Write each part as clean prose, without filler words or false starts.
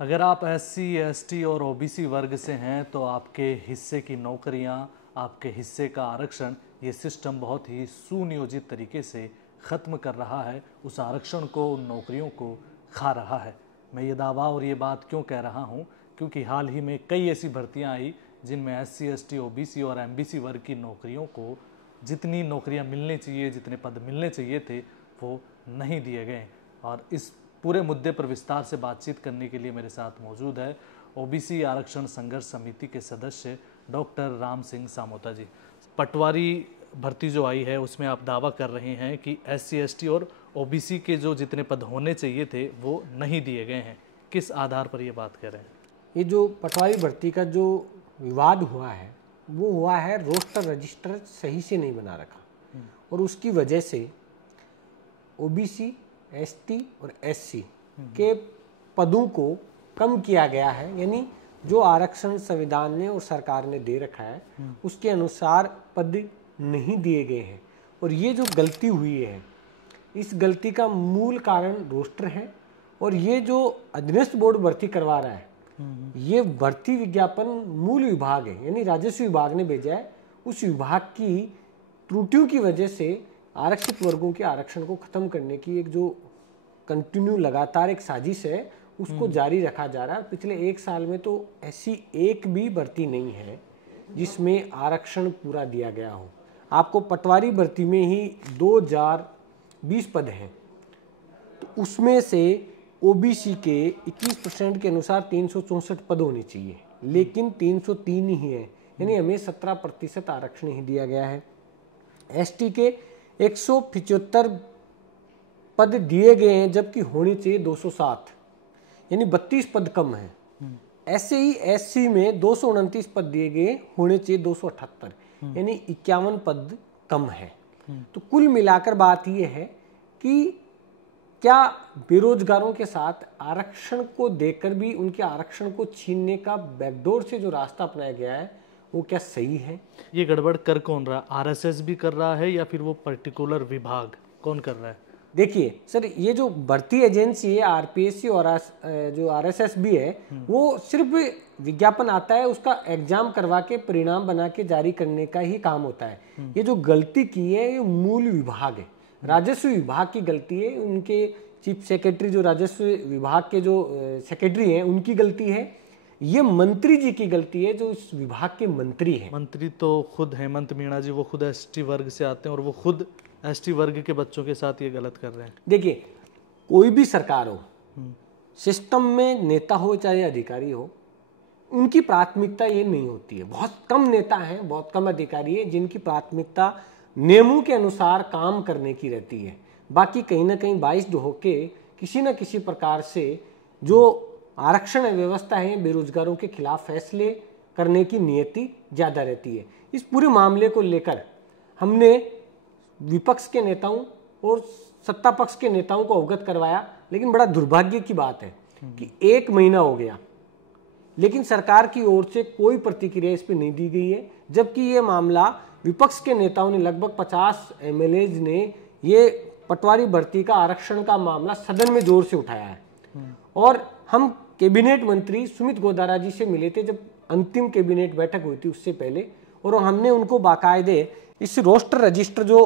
अगर आप SC, ST और OBC वर्ग से हैं तो आपके हिस्से की नौकरियां, आपके हिस्से का आरक्षण, ये सिस्टम बहुत ही सुनियोजित तरीके से ख़त्म कर रहा है, उस आरक्षण को, उन नौकरियों को खा रहा है। मैं ये दावा और ये बात क्यों कह रहा हूँ, क्योंकि हाल ही में कई ऐसी भर्तियाँ आई जिनमें SC, ST, OBC और MBC वर्ग की नौकरियों को जितनी नौकरियां मिलनी चाहिए, जितने पद मिलने चाहिए थे, वो नहीं दिए गए। और इस पूरे मुद्दे पर विस्तार से बातचीत करने के लिए मेरे साथ मौजूद है OBC आरक्षण संघर्ष समिति के सदस्य डॉक्टर राम सिंह सामोता जी। पटवारी भर्ती जो आई है उसमें आप दावा कर रहे हैं कि SC, ST और OBC के जो जितने पद होने चाहिए थे वो नहीं दिए गए हैं। किस आधार पर ये बात कर रहे हैं? ये जो पटवारी भर्ती का जो विवाद हुआ है वो हुआ है रोस्टर रजिस्टर सही से नहीं बना रखा, और उसकी वजह से OBC, ST और SC के पदों को कम किया गया है। यानी जो आरक्षण संविधान ने और सरकार ने दे रखा है उसके अनुसार पद नहीं दिए गए हैं, और ये जो गलती हुई है इस गलती का मूल कारण रोस्टर है। और ये जो अधीनस्थ बोर्ड भर्ती करवा रहा है ये भर्ती विज्ञापन मूल विभाग है, यानी राजस्व विभाग ने भेजा है। उस विभाग की त्रुटियों की वजह से आरक्षित वर्गों के आरक्षण को खत्म करने की एक जो कंटिन्यू लगातार एक साजिश है उसको जारी रखा जा रहा है। पिछले एक साल में तो ऐसी एक भी भर्ती नहीं है जिसमें आरक्षण पूरा दिया गया हो। आपको पटवारी भर्ती में ही 2020 पद हैं, तो उसमें से OBC के 21% के अनुसार 364 पद होने चाहिए, लेकिन 303 ही है, यानी हमें 17% आरक्षण ही दिया गया है। ST के 175 पद दिए गए हैं जबकि होने चाहिए 207, यानी 32 पद कम है। ऐसे ही SC में 229 पद दिए गए, होने चाहिए 278, यानी 51 पद कम है। तो कुल मिलाकर बात यह है कि क्या बेरोजगारों के साथ आरक्षण को देकर भी उनके आरक्षण को छीनने का बैकडोर से जो रास्ता अपनाया गया है वो क्या सही है? ये गड़बड़ कर कौन रहा है? RSS भी कर रहा है या फिर वो पर्टिकुलर विभाग कौन कर रहा है? देखिए सर, ये जो भर्ती एजेंसी है RPSC और जो RSS भी है वो सिर्फ विज्ञापन आता है, उसका एग्जाम करवा के परिणाम बना के जारी करने का ही काम होता है। ये जो गलती की है ये मूल विभाग है, राजस्व विभाग की गलती है। उनके चीफ सेक्रेटरी जो राजस्व विभाग के जो सेक्रेटरी हैं उनकी गलती है। ये मंत्री जी की गलती है जो इस विभाग के मंत्री हैं। मंत्री तो खुद हेमंत मीणा जी, वो खुद ST वर्ग से आते हैं और वो खुद ST वर्ग के बच्चों के साथ ये गलत कर रहे हैं। देखिए, कोई भी सरकार हो, सिस्टम में नेता हो चाहे अधिकारी हो, उनकी प्राथमिकता ये नहीं होती है। बहुत कम नेता हैं, बहुत कम अधिकारी है जिनकी प्राथमिकता नियमों के अनुसार काम करने की रहती है। बाकी कहीं ना कहीं बाइस्ड होके किसी न किसी प्रकार से जो आरक्षण व्यवस्था है बेरोजगारों के खिलाफ फैसले करने की नियति ज्यादा रहती है। इस पूरे मामले को लेकर हमने विपक्ष के नेताओं और सत्ता पक्ष के नेताओं को अवगत करवाया, लेकिन बड़ा दुर्भाग्य की बात है कि 1 महीना हो गया लेकिन सरकार की ओर से कोई प्रतिक्रिया इस पर नहीं दी गई है। जबकि ये मामला विपक्ष के नेताओं ने, लगभग 50 MLAs ने ये पटवारी भर्ती का आरक्षण का मामला सदन में जोर से उठाया है। और हम कैबिनेट मंत्री सुमित गोदारा जी से मिले थे जब अंतिम कैबिनेट बैठक हुई थी उससे पहले, और हमने उनको बाकायदे इस रोस्टर रजिस्टर जो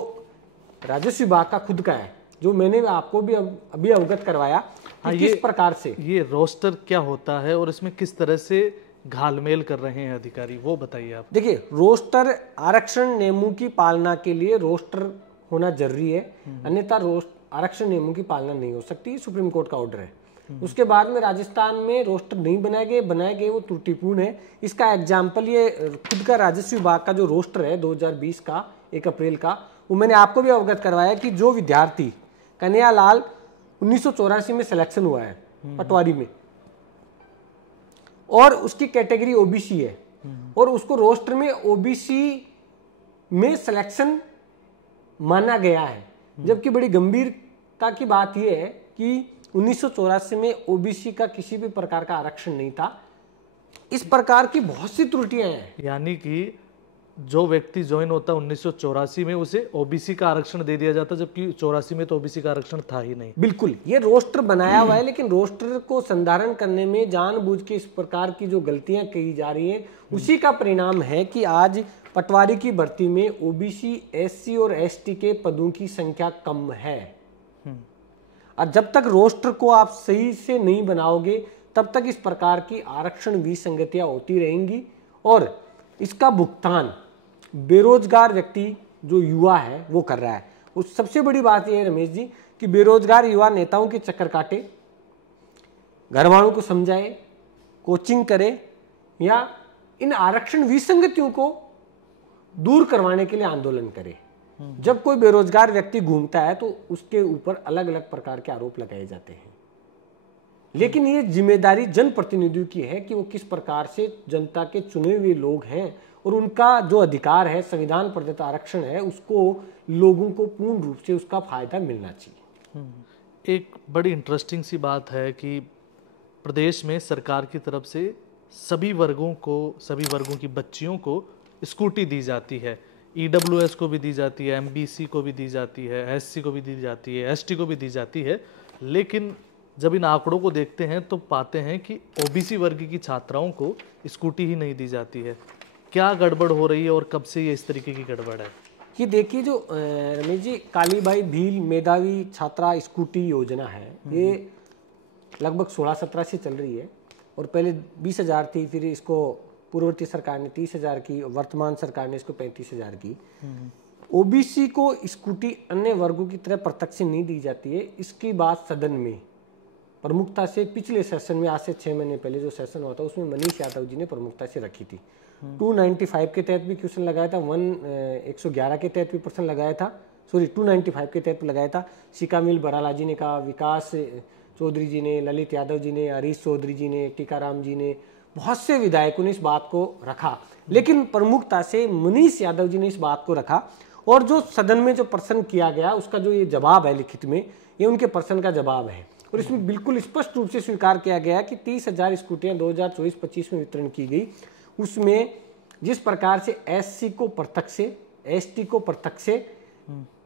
राजस्व विभाग का खुद का है, जो मैंने आपको भी अभी अवगत करवाया, किस प्रकार से ये रोस्टर क्या होता है और इसमें किस तरह से घालमेल कर रहे हैं अधिकारी, वो बताइए आप। देखिए, रोस्टर आरक्षण नियमों की पालना के लिए रोस्टर होना जरूरी है, अन्यथा आरक्षण नियमों की पालना नहीं हो सकती। सुप्रीम कोर्ट का ऑर्डर है। उसके बाद में राजस्थान में रोस्टर नहीं बनाए गए वो त्रुटिपूर्ण है। इसका एग्जाम्पल ये खुद का राजस्व विभाग का जो रोस्टर है 2020 का 1 अप्रैल का, वो मैंने आपको भी अवगत करवाया कि जो विद्यार्थी कन्हैयालाल 1984 में सिलेक्शन हुआ है पटवारी में और उसकी कैटेगरी OBC है और उसको रोस्टर में OBC में सिलेक्शन माना गया है, जबकि बड़ी गंभीरता की बात यह है कि 1984 में OBC का किसी भी प्रकार का आरक्षण नहीं था। इस प्रकार की बहुत सी त्रुटियां हैं। यानी कि जो व्यक्ति ज्वाइन होता है 1984 में उसे ओबीसी का आरक्षण दे दिया जाता, जबकि 84 में तो ओबीसी का आरक्षण था ही नहीं। बिल्कुल, ये रोस्टर बनाया हुआ है, लेकिन रोस्टर को संधारण करने में जानबूझ के इस प्रकार की जो गलतियां की जा रही है, उसी का परिणाम है कि आज पटवारी की भर्ती में ओबीसी, एससी और एसटी के पदों की संख्या कम है। और जब तक रोस्टर को आप सही से नहीं बनाओगे, तब तक इस प्रकार की आरक्षण विसंगतियां होती रहेंगी और इसका भुगतान बेरोजगार व्यक्ति जो युवा है वो कर रहा है। उस सबसे बड़ी बात यह है रमेश जी कि बेरोजगार युवा नेताओं के चक्कर काटे, घर वालों को समझाए, कोचिंग करे या इन आरक्षण विसंगतियों को दूर करवाने के लिए आंदोलन करे। जब कोई बेरोजगार व्यक्ति घूमता है तो उसके ऊपर अलग अलग प्रकार के आरोप लगाए जाते हैं, लेकिन ये जिम्मेदारी जनप्रतिनिधियों की है कि वो किस प्रकार से जनता के चुने हुए लोग हैं और उनका जो अधिकार है, संविधान प्रदत्त आरक्षण है, उसको लोगों को पूर्ण रूप से उसका फायदा मिलना चाहिए। एक बड़ी इंटरेस्टिंग सी बात है कि प्रदेश में सरकार की तरफ से सभी वर्गों की बच्चियों को स्कूटी दी जाती है। ईडब्ल्यूएस को भी दी जाती है, एमबीसी को भी दी जाती है, एससी को भी दी जाती है, एसटी को भी दी जाती है। लेकिन जब इन आंकड़ों को देखते हैं तो पाते हैं कि ओबीसी वर्ग की छात्राओं को स्कूटी ही नहीं दी जाती है। क्या गड़बड़ हो रही है और कब से ये इस तरीके की गड़बड़ है? ये देखिए, जो रमेश जी कालीबाई भील मेधावी छात्रा स्कूटी योजना है, ये लगभग 16-17 से चल रही है और पहले 20,000 थी, फिर इसको पूर्ववर्ती सरकार ने 30,000 की, वर्तमान सरकार ने इसको 35,000 की। ओबीसी को स्कूटी अन्य वर्गों की तरह प्रत्यक्ष से नहीं दी जाती है। इसकी बात सदन में प्रमुखता से पिछले सेशन में, आज से 6 महीने पहले जो सेशन हुआ था, उसमें मनीष यादव जी ने प्रमुखता से रखी थी। 295 के तहत भी क्वेश्चन लगाया था, 111 के तहत भी प्रश्न लगाया था, 295 के तहत लगाया था। शिकामिल बराला जी ने कहा, विकास चौधरी जी ने, ललित यादव जी ने, हरीश चौधरी जी ने, टीकाराम जी ने, बहुत से विधायकों ने इस बात को रखा, लेकिन प्रमुखता से मनीष यादव जी ने इस बात को रखा। और जो सदन में जो प्रश्न किया गया, उसका जो ये जवाब है लिखित में, ये उनके प्रश्न का जवाब है और इसमें बिल्कुल स्पष्ट रूप से स्वीकार किया गया कि 30,000 स्कूटियां 2024-25 में वितरण की गई। उसमें जिस प्रकार से एससी को प्रत्यक्ष से, एसटी को प्रत्यक्ष से,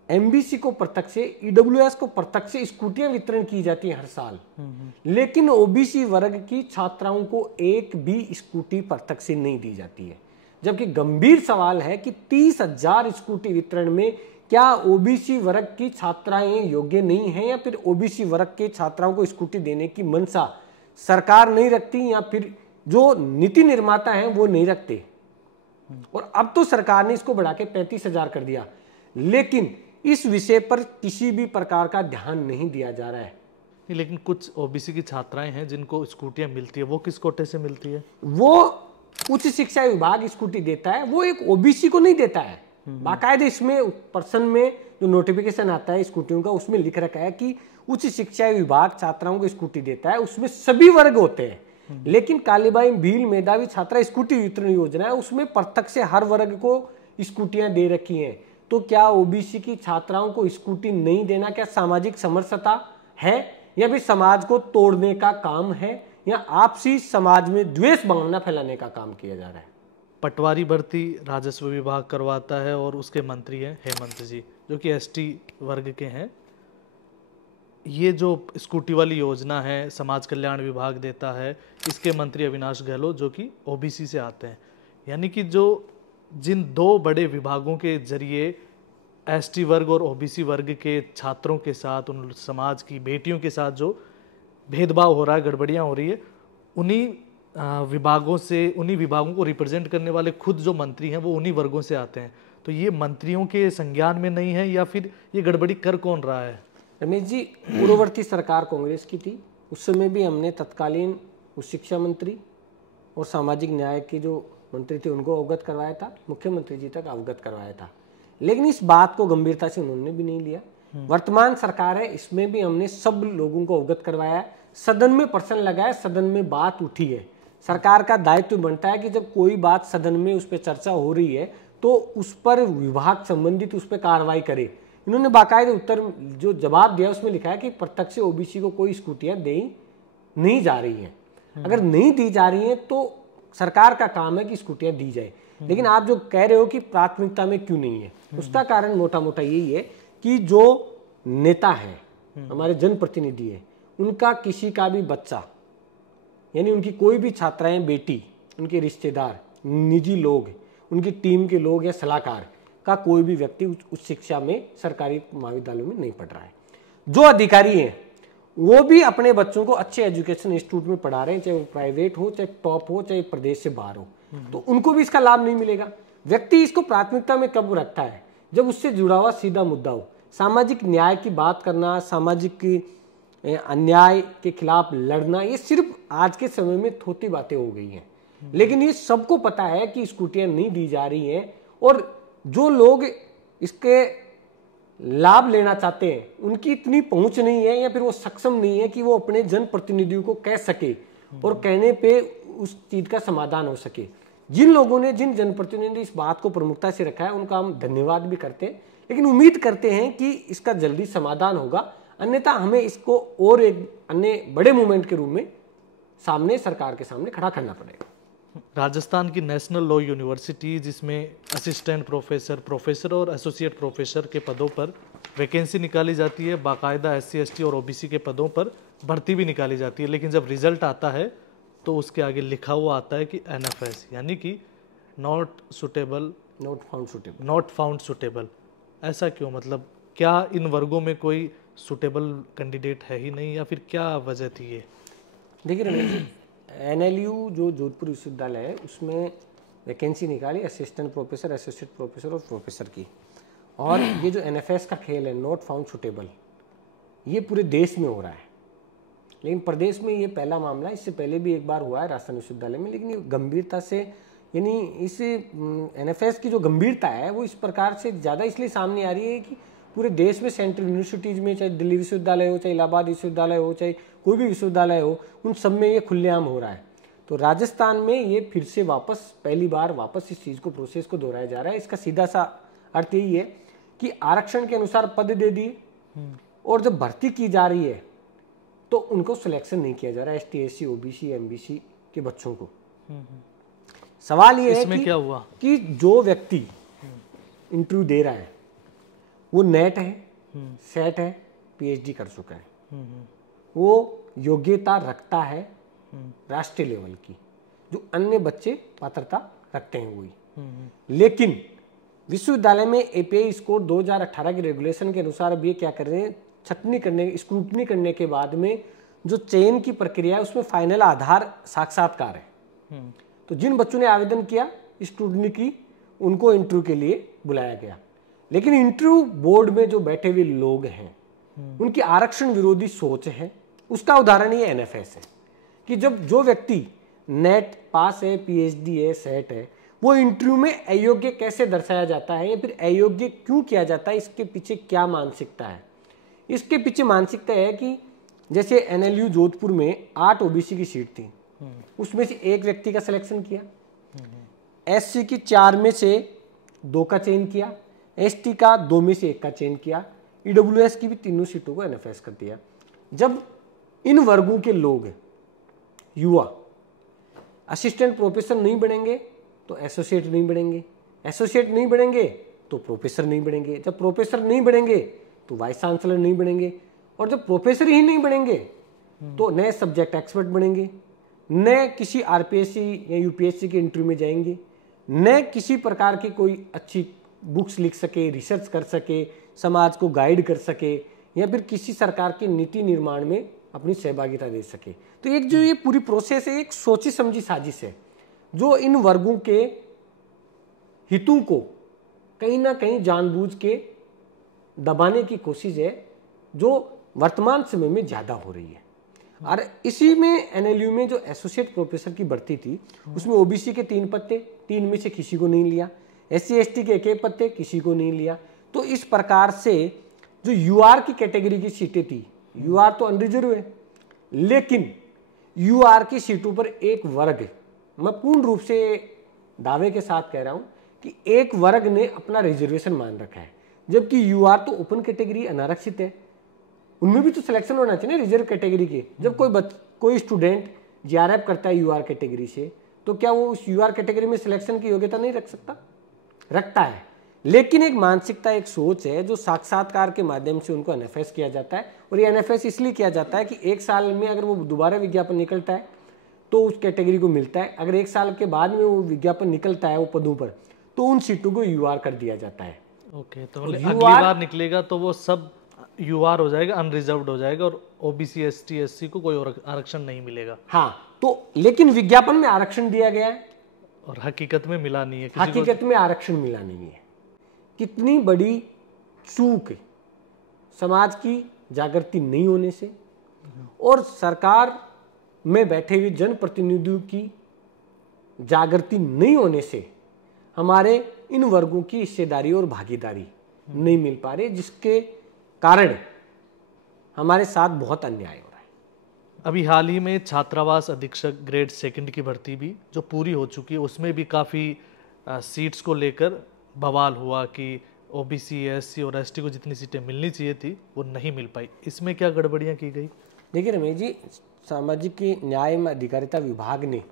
एमबीसी को प्रत्यक्ष से, ईडब्ल्यूएस को प्रत्यक्ष से स्कूटियां वितरण की जाती है हर साल, लेकिन ओबीसी वर्ग की छात्राओं को एक भी स्कूटी प्रत्यक्ष से नहीं दी जाती है। जबकि गंभीर सवाल है कि 30,000 स्कूटी वितरण में क्या ओबीसी वर्ग की छात्राएं योग्य नहीं हैं, या फिर ओबीसी वर्ग के छात्राओं को स्कूटी देने की मंशा सरकार नहीं रखती, या फिर जो नीति निर्माता हैं वो नहीं रखते। और अब तो सरकार ने इसको बढ़ा के 35,000 कर दिया, लेकिन इस विषय पर किसी भी प्रकार का ध्यान नहीं दिया जा रहा है। लेकिन कुछ ओबीसी की छात्राएं हैं जिनको स्कूटियां मिलती है, वो किस कोटे से मिलती है? वो उच्च शिक्षा विभाग स्कूटी देता है, वो एक ओबीसी को नहीं देता है। बाकायदे इसमें पर्सन में जो नोटिफिकेशन आता है स्कूटियों का, उसमें लिख रखा है कि उच्च शिक्षा विभाग छात्राओं को स्कूटी देता है, उसमें सभी वर्ग होते हैं। लेकिन कालीबाई भील मेधावी छात्रा स्कूटी वितरण योजना है, उसमें प्रत्यक्ष से हर वर्ग को स्कूटियां दे रखी हैं। तो क्या ओबीसी की छात्राओं को स्कूटी नहीं देना क्या सामाजिक समरसता है, या फिर समाज को तोड़ने का काम है, या आपसी समाज में द्वेष भावना फैलाने का काम किया जा रहा है? पटवारी भर्ती राजस्व विभाग करवाता है और उसके मंत्री हैं हेमंत जी, जो कि एसटी वर्ग के हैं। ये जो स्कूटी वाली योजना है समाज कल्याण विभाग देता है, इसके मंत्री अविनाश गहलोत जो कि ओबीसी से आते हैं। यानी कि जो जिन दो बड़े विभागों के जरिए एसटी वर्ग और ओबीसी वर्ग के छात्रों के साथ, उन समाज की बेटियों के साथ जो भेदभाव हो रहा है, गड़बड़ियाँ हो रही है, उन्हीं विभागों को रिप्रेजेंट करने वाले खुद जो मंत्री हैं वो उन्हीं वर्गों से आते हैं। तो ये मंत्रियों के संज्ञान में नहीं है, या फिर ये गड़बड़ी कर कौन रहा है? रमेश जी, पूर्ववर्ती सरकार कांग्रेस की थी, उस समय भी हमने तत्कालीन उस शिक्षा मंत्री और सामाजिक न्याय के जो मंत्री थे उनको अवगत करवाया था, मुख्यमंत्री जी तक अवगत करवाया था, लेकिन इस बात को गंभीरता से उन्होंने भी नहीं लिया। वर्तमान सरकार है, इसमें भी हमने सब लोगों को अवगत करवाया है, सदन में प्रश्न लगाया, सदन में बात उठी है। सरकार का दायित्व बनता है कि जब कोई बात सदन में उस पर चर्चा हो रही है तो उस पर विभाग संबंधित उस पर कार्रवाई करे। इन्होंने बाकायदे उत्तर जो जवाब दिया उसमें लिखा है कि प्रत्यक्ष ओबीसी को कोई स्कूटियां दी नहीं जा रही हैं। अगर नहीं दी जा रही हैं तो सरकार का काम है कि स्कूटियां दी जाए। लेकिन आप जो कह रहे हो कि प्राथमिकता में क्यों नहीं है, उसका कारण मोटा मोटा यही है कि जो नेता है, हमारे जनप्रतिनिधि है, उनका किसी का भी बच्चा, यानी उनकी कोई भी छात्राएं, बेटी, उनके रिश्तेदार, निजी लोग, उनकी टीम के लोग या सलाहकार का कोई भी व्यक्ति उच्च शिक्षा में सरकारी महाविद्यालयों में नहीं पढ़ रहा है। जो अधिकारी हैं वो भी अपने बच्चों को अच्छे एजुकेशन इंस्टीट्यूट में पढ़ा रहे हैं, चाहे वो प्राइवेट हो, चाहे टॉप हो, चाहे प्रदेश से बाहर हो, तो उनको भी इसका लाभ नहीं मिलेगा। व्यक्ति इसको प्राथमिकता में कब रखता है? जब उससे जुड़ा हुआ सीधा मुद्दा हो। सामाजिक न्याय की बात करना, सामाजिक अन्याय के खिलाफ लड़ना, ये सिर्फ आज के समय में थोती बातें हो गई हैं। लेकिन ये सबको पता है कि स्कूटियां नहीं दी जा रही हैं, और जो लोग इसके लाभ लेना चाहते हैं उनकी इतनी पहुंच नहीं है, या फिर वो सक्षम नहीं है कि वो अपने जनप्रतिनिधियों को कह सके और कहने पे उस चीज का समाधान हो सके। जिन लोगों ने, जिन जनप्रतिनिधि इस बात को प्रमुखता से रखा है, उनका हम धन्यवाद भी करते हैं, लेकिन उम्मीद करते हैं कि इसका जल्दी समाधान होगा। अन्यथा हमें इसको और एक अन्य बड़े मूवमेंट के रूप में सामने, सरकार के सामने खड़ा करना पड़ेगा। राजस्थान की नेशनल लॉ यूनिवर्सिटी, जिसमें असिस्टेंट प्रोफेसर, प्रोफेसर और एसोसिएट प्रोफेसर के पदों पर वैकेंसी निकाली जाती है, बाकायदा SC ST और OBC के पदों पर भर्ती भी निकाली जाती है, लेकिन जब रिजल्ट आता है तो उसके आगे लिखा हुआ आता है कि NFS, यानी कि not suitable, not found suitable. ऐसा क्यों? मतलब क्या इन वर्गों में कोई सुटेबल कैंडिडेट है ही नहीं, या फिर क्या वजह थी ये? देखिए रमेश जी, NLU जो जोधपुर विश्वविद्यालय है उसमें वैकेंसी निकाली असिस्टेंट प्रोफेसर, एसोसिएट प्रोफेसर और प्रोफेसर की। और ये जो NFS का खेल है, नॉट फाउंड सुटेबल, ये पूरे देश में हो रहा है, लेकिन प्रदेश में ये पहला मामला। इससे पहले भी एक बार हुआ है राजस्थान विश्वविद्यालय में, लेकिन ये गंभीरता से, यानी इस NFS की जो गंभीरता है वो इस प्रकार से ज़्यादा इसलिए सामने आ रही है कि पूरे देश में सेंट्रल यूनिवर्सिटीज़ में, चाहे दिल्ली विश्वविद्यालय हो, चाहे इलाहाबाद विश्वविद्यालय हो, चाहे कोई भी विश्वविद्यालय हो, उन सब में ये खुलेआम हो रहा है। तो राजस्थान में ये फिर से वापस, पहली बार वापस इस चीज़ को, प्रोसेस को दोहराया जा रहा है। इसका सीधा सा अर्थ यही है कि आरक्षण के अनुसार पद दे दिए, और जब भर्ती की जा रही है तो उनको सिलेक्शन नहीं किया जा रहा है, ST SC OBC MBC के बच्चों को। सवाल ये है कि क्या हुआ कि जो व्यक्ति इंटरव्यू दे रहा है वो नेट है, सेट है, PhD कर चुका है, वो योग्यता रखता है राष्ट्रीय लेवल की, जो अन्य बच्चे पात्रता रखते हैं वही। लेकिन विश्वविद्यालय में API स्कोर 2018 के रेगुलेशन के अनुसार अब ये क्या कर रहे हैं, स्क्रूटनी करने के बाद में जो चयन की प्रक्रिया है उसमें फाइनल आधार साक्षात्कार है। तो जिन बच्चों ने आवेदन किया स्क्रूटनी की, उनको इंटरव्यू के लिए बुलाया गया, लेकिन इंटरव्यू बोर्ड में जो बैठे हुए लोग हैं उनकी आरक्षण विरोधी सोच है। उसका उदाहरण ये NFS है कि जब जो व्यक्ति नेट पास है, PhD है, सेट है, वो इंटरव्यू में अयोग्य कैसे दर्शाया जाता है, या फिर अयोग्य क्यों किया जाता है, इसके पीछे क्या मानसिकता है? इसके पीछे मानसिकता है कि जैसे NLU जोधपुर में 8 OBC की सीट थी, उसमें से एक व्यक्ति का सिलेक्शन किया, SC की 4 में से 2 का चयन किया, ST का 2 में से 1 का चयन किया, EWS की भी तीनों सीटों को NFS कर दिया। जब इन वर्गों के लोग, युवा, असिस्टेंट प्रोफेसर नहीं बनेंगे तो एसोसिएट नहीं बनेंगे, एसोसिएट नहीं बनेंगे तो प्रोफेसर नहीं बनेंगे, जब प्रोफेसर नहीं बनेंगे तो वाइस चांसलर नहीं बनेंगे, और जब प्रोफेसर ही नहीं बनेंगे तो नए सब्जेक्ट एक्सपर्ट बनेंगे, न किसी RPSC या UPSC के इंटरव्यू में जाएंगे, न किसी प्रकार की कोई अच्छी बुक्स लिख सके, रिसर्च कर सके, समाज को गाइड कर सके, या फिर किसी सरकार के नीति निर्माण में अपनी सहभागिता दे सके। तो एक जो ये पूरी प्रोसेस है, एक सोची समझी साजिश है जो इन वर्गों के हितों को कहीं ना कहीं जानबूझ के दबाने की कोशिश है, जो वर्तमान समय में ज्यादा हो रही है। और इसी में NLU में जो एसोसिएट प्रोफेसर की भर्ती थी उसमें OBC के 3 पद थे, 3 में से किसी को नहीं लिया, SC ST के 1 पद थे, किसी को नहीं लिया। तो इस प्रकार से जो UR की कैटेगरी की सीटें थी, UR तो अनरिजर्व है, लेकिन UR की सीटों पर एक वर्ग, मैं पूर्ण रूप से दावे के साथ कह रहा हूं कि एक वर्ग ने अपना रिजर्वेशन मान रखा है, जबकि UR तो ओपन कैटेगरी अनारक्षित है, उनमें भी तो सिलेक्शन होना चाहिए ना रिजर्व कैटेगरी के। जब कोई स्टूडेंट JRF करता है UR कैटेगरी से, तो क्या वो उस यूआर कैटेगरी में सिलेक्शन की योग्यता नहीं रख सकता? रखता है, लेकिन एक मानसिकता, एक सोच है जो साक्षात्कार के माध्यम से उनको एनएफएस किया जाता है। और ये एनएफएस इसलिए किया जाता है कि 1 साल में अगर वो दोबारा विज्ञापन निकलता है तो उस कैटेगरी को मिलता है। अगर 1 साल के बाद में वो विज्ञापन निकलता है वो पदों पर, तो उन सीटों को यूआर कर दिया जाता है। ओके, तो अगली बार निकलेगा तो वो सब यूआर हो जाएगा, अनरिजर्व्ड हो जाएगा, और ओबीसी, एसटी, एससी को कोई और आरक्षण नहीं मिलेगा। हाँ, तो लेकिन विज्ञापन में आरक्षण दिया गया है और हकीकत में मिला नहीं है, हकीकत में आरक्षण मिला नहीं है। कितनी बड़ी चूक है, समाज की जागृति नहीं होने से और सरकार में बैठे हुए जनप्रतिनिधियों की जागृति नहीं होने से हमारे इन वर्गों की हिस्सेदारी और भागीदारी नहीं मिल पा रही, जिसके कारण हमारे साथ बहुत अन्याय हो रहा है। अभी हाल ही में छात्रावास अधीक्षक ग्रेड 2 की भर्ती भी जो पूरी हो चुकी है, उसमें भी काफ़ी सीट्स को लेकर बवाल हुआ कि ओबीसी, एससी और एसटी को जितनी सीटें मिलनी चाहिए थी वो नहीं मिल पाई। इसमें क्या गड़बड़ियाँ की गई? देखिए रमेश जी, सामाजिक न्याय एवं अधिकारिता विभाग ने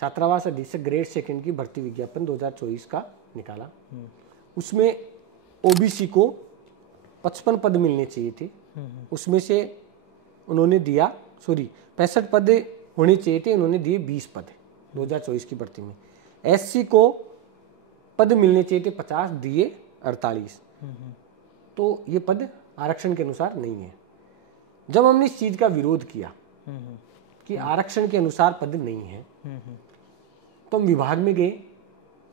छात्रावास अधीक्षक ग्रेड 2 की भर्ती विज्ञापन 2024 का निकाला। उसमें ओबीसी को 55 पद मिलने चाहिए थे, उसमें से उन्होंने दिया 65 पद होने चाहिए थे, उन्होंने दिए 20 पद 2024 की भर्ती में। एससी को पद मिलने चाहिए थे 50, दिए 48। तो ये पद आरक्षण के अनुसार नहीं है। जब हमने इस चीज का विरोध किया कि आरक्षण के अनुसार पद नहीं है, तो हम विभाग में गए।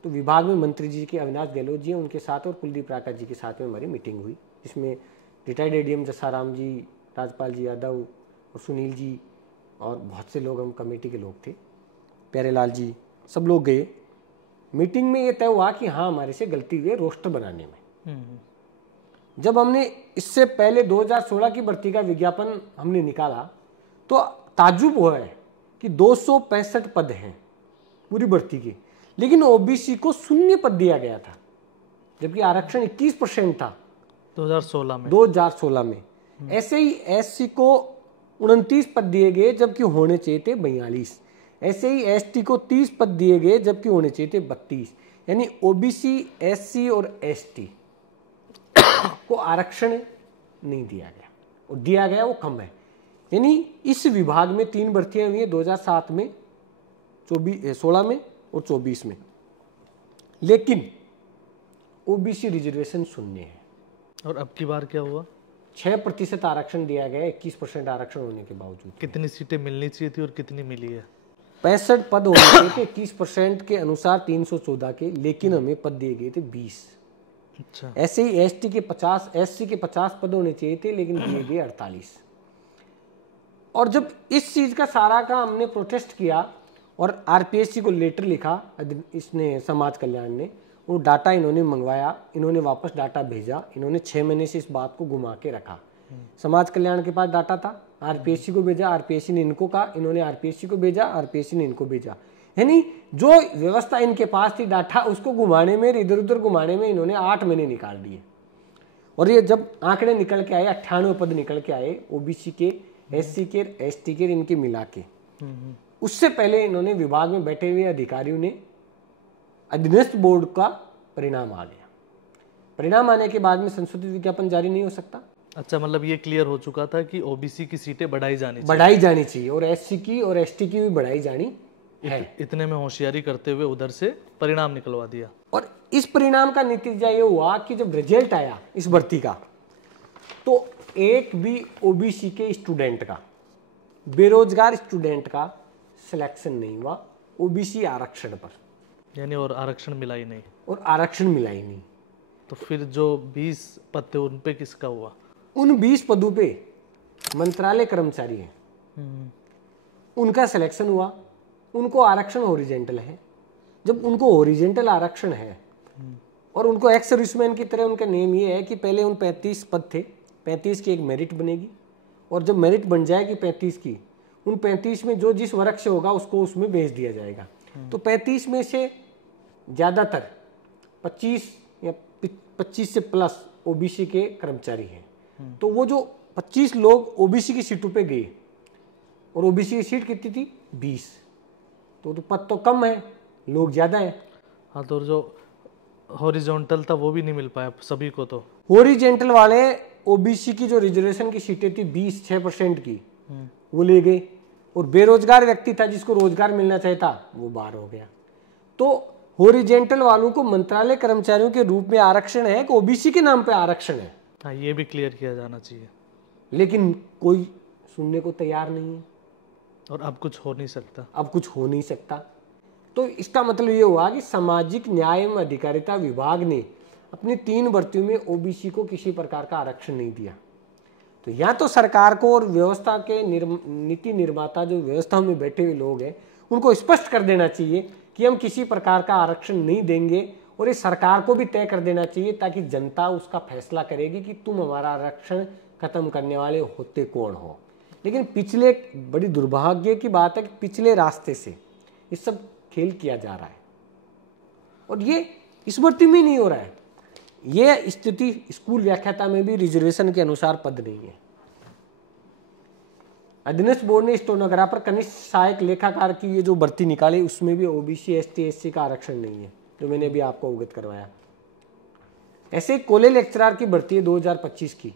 तो विभाग में मंत्री जी के अविनाश गहलोत जी, उनके साथ और कुलदीप राका जी के साथ में हमारी मीटिंग हुई, जिसमें रिटायर्ड एडीएम जसाराम जी, राजपाल जी यादव और सुनील जी और बहुत से लोग, हम कमेटी के लोग थे, प्यारेलाल जी, सब लोग गए। मीटिंग में ये तय हुआ कि हाँ, हमारे से गलती हुई है रोस्टर बनाने में। जब हमने इससे पहले 2016 की भर्ती का विज्ञापन हमने निकाला तो ताज्जुब हुआ है कि 265 पद हैं पूरी भर्ती के, लेकिन ओबीसी को 0 पद दिया गया था, जबकि आरक्षण 21% था 2016 में। ऐसे ही एससी को 29 पद दिए गए जबकि होने चाहिए थे 42। ऐसे ही एसटी को 30 पद दिए गए जबकि होने चाहिए थे 32। यानी ओबीसी, एससी और एसटी को आरक्षण नहीं दिया गया, और दिया गया वो कम है। यानी इस विभाग में 3 भर्तियां हुई है 2007 में, 16 में और 24 में, लेकिन ओबीसी रिजर्वेशन 0 है। और अब की बार क्या हुआ? 6% आरक्षण दिया गया, 21% आरक्षण होने के बावजूद। कितनी सीटें मिलनी चाहिए थी और कितनी मिली है? 65 पद होने चाहिए थे 21% के अनुसार 314 के, लेकिन हमें पद दिए गए थे 20। अच्छा। ऐसे ही एसटी के 50, एससी के 50 पद होने चाहिए थे, लेकिन दिए गए 48। और जब इस चीज का सारा का हमने प्रोटेस्ट किया और आरपीएससी को लेटर लिखा, इसने समाज कल्याण ने, वो डाटा इन्होंने मंगवाया, इन्होंने वापस डाटा भेजा, इन्होंने 6 महीने से इस बात को घुमा के रखा। समाज कल्याण के पास डाटा था, आरपीएससी को भेजा, आरपीएससी ने इनको कहा, इन्होंने आरपीएससी को भेजा, आरपीएससी ने इनको भेजा। यानी जो व्यवस्था इनके पास थी डाटा, उसको घुमाने में, इधर उधर घुमाने में इन्होंने 8 महीने निकाल दिए। और ये जब आंकड़े निकल के आए, 98 पद निकल के आए ओबीसी के, एससी के, एसटी के, इनके मिला के, उससे पहले इन्होंने विभाग में बैठे हुए अधिकारियों ने अधीनस्थ बोर्ड का परिणाम आ गया। परिणाम आने के बाद में संशोधित विज्ञापन जारी नहीं हो सकता। अच्छा, मतलब ये क्लियर हो चुका था कि ओबीसी की सीटें बढ़ाई जानी चाहिए और एससी की और एसटी की भी बढ़ाई जानी है। इतने में होशियारी करते हुए उधर से परिणाम निकलवा दिया। और इस परिणाम का नतीजा ये हुआ कि जब रिजल्ट आया इस भर्ती का, तो एक भी ओबीसी के स्टूडेंट का, बेरोजगार स्टूडेंट का सिलेक्शन नहीं हुआ ओबीसी आरक्षण पर। यानी और आरक्षण मिला ही नहीं। तो फिर जो 20 पद थे उन पे किसका हुआ? उन 20 पदों पे मंत्रालय कर्मचारी हैं, उनका सिलेक्शन हुआ। उनको आरक्षण हॉरिजेंटल है। जब उनको हॉरिजेंटल आरक्षण है और उनको एक्स सर्विसमैन की तरह उनका नेम ये है कि पहले उन 35 पद थे, 35 की एक मेरिट बनेगी, और जब मेरिट बन जाएगी 35 की, उन 35 में जो जिस वर्ग से होगा उसको उसमें भेज दिया जाएगा। तो 35 में से ज़्यादातर 25 से प्लस ओबीसी के कर्मचारी हैं। तो वो जो 25 लोग ओबीसी की सीटों पे गए, और ओबीसी की सीट कितनी थी? 20। तो पद तो कम है, लोग ज़्यादा है। हाँ, तो जो हॉरिजॉन्टल था वो भी नहीं मिल पाया सभी को। तो हॉरिजेंटल वाले ओबीसी की जो रिजर्वेशन की सीटें थी 26% की, वो ले गए, और बेरोजगार व्यक्ति था जिसको रोजगार मिलना चाहिए था वो बाहर हो गया। तो हॉरिजेंटल वालों को मंत्रालय कर्मचारियों के रूप में आरक्षण है कि ओबीसी के नाम पे आरक्षण है? हाँ, ये भी क्लियर किया जाना चाहिए। लेकिन कोई सुनने को तैयार नहीं है, और अब कुछ हो नहीं सकता। अब कुछ हो नहीं सकता। तो इसका मतलब ये हुआ कि सामाजिक न्याय एवं अधिकारिता विभाग ने अपनी 3 भर्तियों में ओबीसी को किसी प्रकार का आरक्षण नहीं दिया। तो या तो सरकार को और व्यवस्था के नीति निर्माता जो व्यवस्था में बैठे हुए लोग हैं उनको स्पष्ट कर देना चाहिए कि हम किसी प्रकार का आरक्षण नहीं देंगे, और ये सरकार को भी तय कर देना चाहिए ताकि जनता उसका फैसला करेगी कि तुम हमारा आरक्षण खत्म करने वाले होते कौन हो। लेकिन पिछले, बड़ी दुर्भाग्य की बात है कि पिछले रास्ते से ये सब खेल किया जा रहा है, और ये इस भर्ती में नहीं हो रहा है। ये स्थिति स्कूल व्याख्याता में भी रिजर्वेशन के अनुसार पद नहीं है। अधीनस्थ बोर्ड ने स्टेनोग्राफर, कनिष्ठ सहायक लेखाकार की ये जो भर्ती निकाली उसमें भी ओबीसी एसटी एससी का आरक्षण नहीं है, जो मैंने अभी आपको अवगत करवाया। ऐसे कॉलेज लेक्चरर की भर्ती है 2025 की,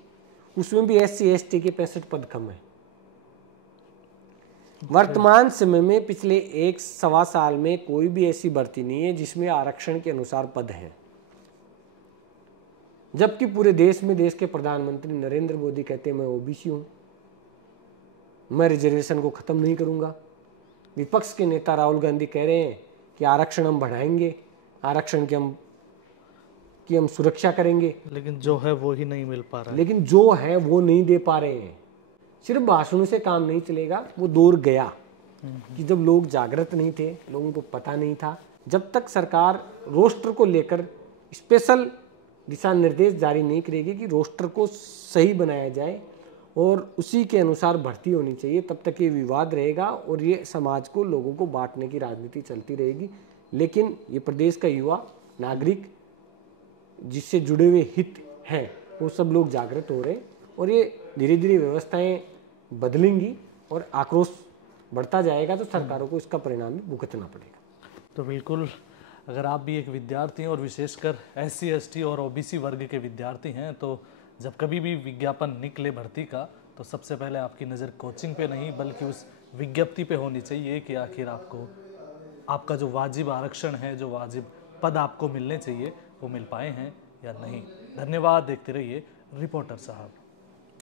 उसमें भी एससी एसटी के 65 पद कम है। वर्तमान समय में पिछले 1-1.25 साल में कोई भी ऐसी भर्ती नहीं है जिसमें आरक्षण के अनुसार पद है, जबकि पूरे देश में देश के प्रधानमंत्री नरेंद्र मोदी कहते हैं मैं ओबीसी हूं, मैं रिजर्वेशन को खत्म नहीं करूंगा। विपक्ष के नेता राहुल गांधी कह रहे हैं कि आरक्षण हम बढ़ाएंगे, आरक्षण की हम सुरक्षा करेंगे, लेकिन जो है वो ही नहीं मिल पा रहा है। लेकिन जो है वो नहीं दे पा रहे हैं। सिर्फ भाषणों से काम नहीं चलेगा। वो दौर गया कि जब लोग जागृत नहीं थे, लोगों को पता नहीं था। जब तक सरकार रोस्टर को लेकर स्पेशल दिशा निर्देश जारी नहीं करेगी कि रोस्टर को सही बनाया जाए और उसी के अनुसार भर्ती होनी चाहिए, तब तक ये विवाद रहेगा और ये समाज को, लोगों को बांटने की राजनीति चलती रहेगी। लेकिन ये प्रदेश का युवा नागरिक जिससे जुड़े हुए हित हैं वो सब लोग जागृत हो रहे हैं, और ये धीरे धीरे व्यवस्थाएं बदलेंगी और आक्रोश बढ़ता जाएगा, तो सरकारों को इसका परिणाम भी भुगतना पड़ेगा। तो बिल्कुल, अगर आप भी एक विद्यार्थी हैं और विशेषकर एससी एसटी और ओबीसी वर्ग के विद्यार्थी हैं, तो जब कभी भी विज्ञापन निकले भर्ती का, तो सबसे पहले आपकी नज़र कोचिंग पे नहीं बल्कि उस विज्ञप्ति पे होनी चाहिए कि आखिर आपको आपका जो वाजिब आरक्षण है, जो वाजिब पद आपको मिलने चाहिए, वो मिल पाए हैं या नहीं। धन्यवाद। देखते रहिए रिपोर्टर साहब।